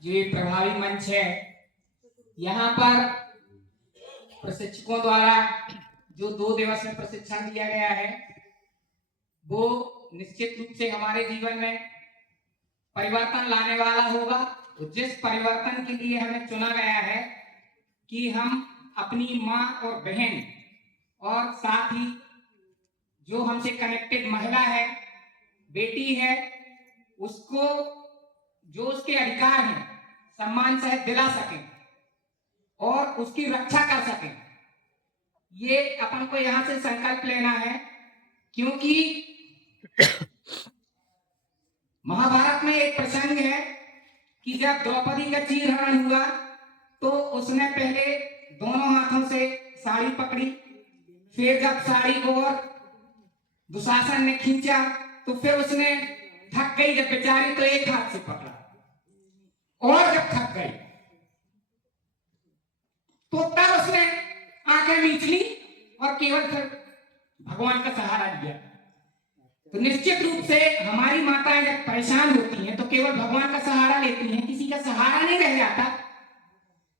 जो ये प्रभावी मंच है, यहाँ पर प्रशिक्षकों द्वारा जो 2 दिवस में प्रशिक्षण दिया गया है, वो निश्चित रूप से हमारे जीवन में परिवर्तन लाने वाला होगा। जिस परिवर्तन के लिए हमें चुना गया है कि हम अपनी माँ और बहन और साथ ही जो हमसे कनेक्टेड महिला है, बेटी है, उसको जो उसके अधिकार हैं सम्मान सहित दिला सकें और उसकी रक्षा कर सकें। ये अपन को यहाँ से संकल्प लेना है, क्योंकि महाभारत में एक प्रसंग है कि जब द्रौपदी का चीरहरण हुआ तो उसने पहले दोनों हाथों से साड़ी पकड़ी, फिर जब साड़ी को और दुशासन ने खींचा तो फिर उसने थक गई जब बेचारी तो एक हाथ से पकड़ा, और जब थक गई तो तब उसने आंखें मीच ली और केवल फिर भगवान का सहारा लिया। तो निश्चित रूप से हमारी माताएं जब परेशान होती हैं तो केवल भगवान का सहारा लेती हैं, किसी का सहारा नहीं रह जाता।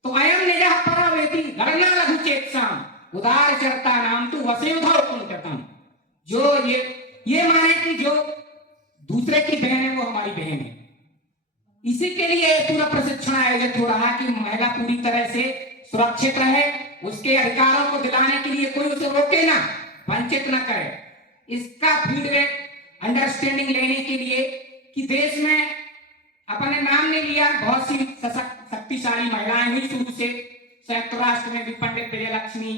तो अयम निजः परावेति गणना लघु चेतसाम उदार चरता नाम तू वसेयुधा उपनिषदम। जो ये माने कि जो दूसरे की बहन है वो हमारी बहन है। इसी के लिए पूरा प्रशिक्षण आयोजित हो रहा है कि महिला पूरी तरह से सुरक्षित रहे, उसके अधिकारों को दिलाने के लिए कोई उसे रोके ना, वंचित ना करे। इसका फीडबैक अंडरस्टैंडिंग लेने के लिए कि देश में अपने नाम ने लिया, बहुत सी शक्तिशाली महिलाएं हुई शुरू से। संयुक्त राष्ट्र में भी पंडित विजयलक्ष्मी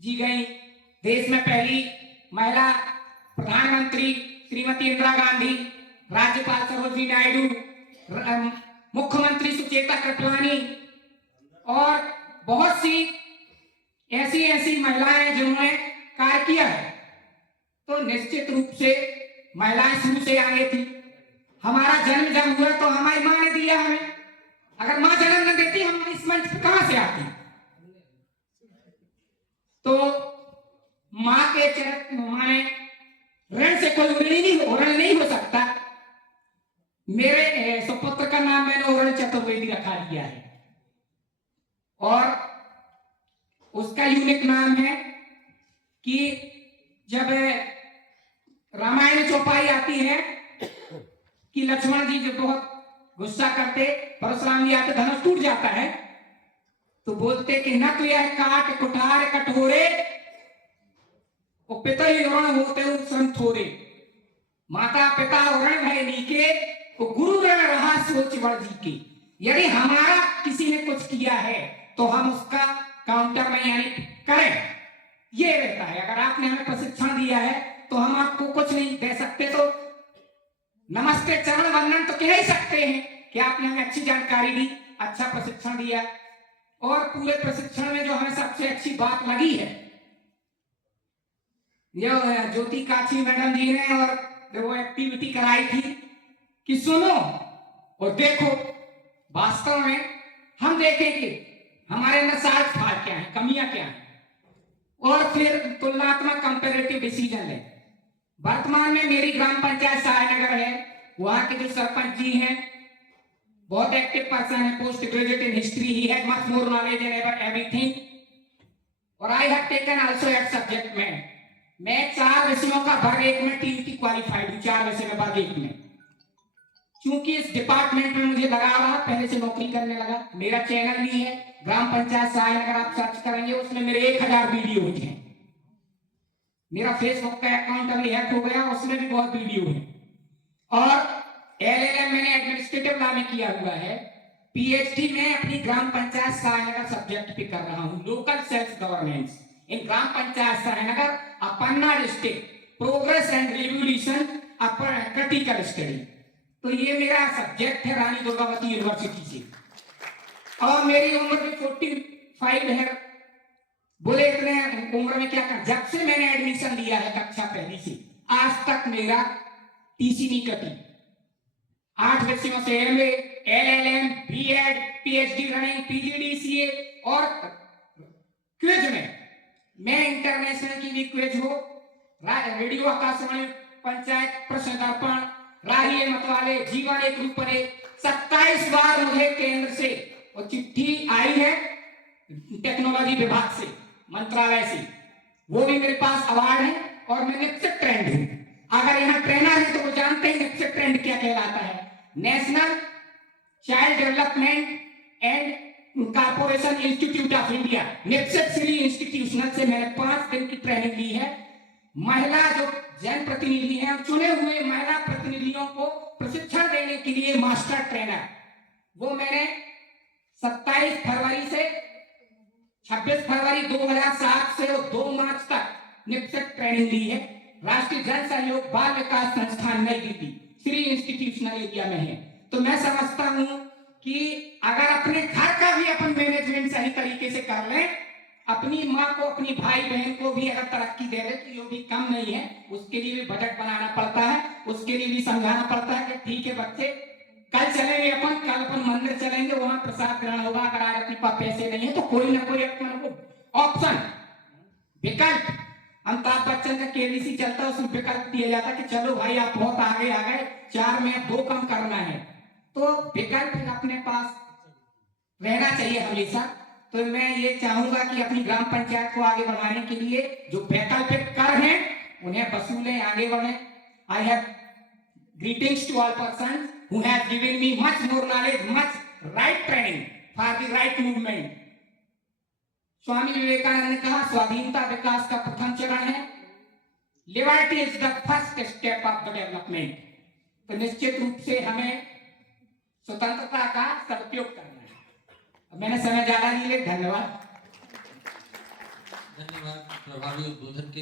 जी गई, देश में पहली महिला प्रधानमंत्री श्रीमती इंदिरा गांधी, राज्यपाल सरोजिनी नायडू, मुख्यमंत्री सुचेता कृपलानी और बहुत सी ऐसी महिलाएं जिन्होंने कार्य किया है। तो निश्चित रूप से महिलाएं शुरू से आगे थी। हमारा जन्म जब हुआ तो हमारी माँ ने दिया हमें, अगर माँ जन्म न देती हम इस मंच पर कहां से आती। तो माँ के चरित्र माने ऋण से कोई ऋण नहीं हो सकता। मेरे सुपुत्र का नाम मैंने उरण चतुर्वेदी रखा दिया है और उसका यूनिक नाम है कि जब रामायण चौपाई आती है कि लक्ष्मण जी जो बहुत गुस्सा करते, परशुराम जी आते, धनुष टूट जाता है तो बोलते कि न तो यह काट कुठार कठोरे और पिता ही ऋण होते श्रम थोड़े, माता पिता ऋण भय नीके तो गुरु ऋण रहा सोच बड़ जी के। यदि हमारा किसी ने कुछ किया है तो हम उसका काउंटर में यानी करें, ये रहता है। अगर आपने हमें प्रशिक्षण दिया है तो हम आपको कुछ नहीं दे सकते, तो नमस्ते चरण वंदन तो कह ही सकते हैं कि आपने हमें अच्छी जानकारी दी, अच्छा प्रशिक्षण दिया। और पूरे प्रशिक्षण में जो हमें सबसे अच्छी बात लगी है, जो ज्योति काची मैडम जी ने और वो एक्टिविटी कराई थी कि सुनो और देखो, वास्तव में हम देखेंगे हमारे अंदर साठ फाड़ क्या है, कमियां क्या है, और फिर तुलनात्मक कंपैरेटिव डिसीजन ले। वर्तमान में मेरी ग्राम पंचायत सहायनगर है, वहां के जो सरपंच जी हैं बहुत एक्टिव पर्सन है, post graduate in history, he has much more knowledge in everything. और I have taken also eight subject में मैं 4 विषयों का वर्ग 1 में टीईटी क्वालिफाइड हूं, 4 विषय में वर्ग 1 में। क्योंकि इस डिपार्टमेंट में मुझे लगा रहा, पहले से नौकरी करने लगा। मेरा चैनल भी है ग्राम पंचायत सहायनगर, आप सर्च करेंगे उसमें मेरे 1000 वीडियो हैं। मेरा फेसबुक का अकाउंट अभी हैक हो गया, उसमें भी बहुत वीडियो है। और एलएलएम मैंने एडमिनिस्ट्रेटिव लॉ में किया हुआ है। पीएचडी में अपनी ग्राम पंचायत सहायनगर सब्जेक्ट पे कर रहा हूं, local self governance in gram panchayat Sahaynagar, Panna district, progress and revolution upper critical study. तो ये मेरा सब्जेक्ट है रानी दुर्गावती यूनिवर्सिटी से, और मेरी उम्र भी 45 है। बोले इतने उम्र में क्या कर, जब से मैंने एडमिशन लिया है कक्षा पहली से आज तक मेरा टीसी नहीं कटी। 8 विषयों से MA, LLM, BEd, PhD running, PGDCA और क्विज में मैं इंटरनेशनल की भी क्विज हो, रेडियो आकाशवाणी पंचायत प्रश्न दर्पण, राही मतवाले, जीवन एक रूप पर एक, 27 बार मुझे केंद्र से और चिट्ठी आई है टेक्नोलॉजी विभाग से, मंत्रालय से, वो भी मेरे पास अवार्ड है और मैं नेक्स्ट ट्रेंड हूं। अगर यहाँ ट्रेनर है तो वो जानते हैं नेक्स्ट ट्रेंड क्या कहलाता है। National child development and corporation institute of India, next Shri institutional से मैंने 5 दिन की ट्रेनिंग ली है। महिला जो जनप्रतिनिधि हैं, चुने हुए महिला प्रतिनिधियों को प्रशिक्षण देने के लिए मास्टर ट्रेनर, वो मैंने 27 फरवरी से 26 फरवरी 2007 से 2 मार्च तक निश्चित ट्रेनिंग ली है। राष्ट्रीय जन सहयोग बाल विकास संस्थान नई दिल्ली श्री इंस्टीट्यूशनल एरिया में है। तो मैं समझता हूं कि अगर अपने घर का भी अपन मैनेजमेंट सही तरीके से कर लें, अपनी माँ को, अपनी भाई बहन को भी अगर तरक्की दे रहे तो ये भी कम नहीं है। उसके लिए भी बजट बनाना पड़ता है, उसके लिए भी समझाना पड़ता है कि ठीक है बच्चे, कल चलेंगे अपन, कल अपन मंदिर चलेंगे, वहां प्रसाद ग्रहण होगा। अगर आज अपने पास पैसे नहीं है तो कोई ना कोई अपन को ऑप्शन, विकल्प, अमिताभ बच्चन का केबीसी चलता है, उसमें विकल्प दिया जाता है कि चलो भाई आप बहुत आगे आ गए, 4 में 2 कम करना है, तो विकल्प अपने पास रहना चाहिए हमेशा। तो मैं ये चाहूंगा कि अपनी ग्राम पंचायत को आगे बढ़ाने के लिए जो वैकल्पिक कर हैं उन्हें वसूलें, आगे बढ़े। I have greetings to all persons who have given me much more knowledge, much right training for the right movement. Swami Vivekananda ने कहा स्वाधीनता विकास का प्रथम चरण है, liberty is the first step of the development. तो निश्चित रूप से हमें स्वतंत्रता का सदुपयोग करना है। मैंने समय ज्यादा नहीं लिया, धन्यवाद। धन्यवाद प्रभावी उद्बोधन के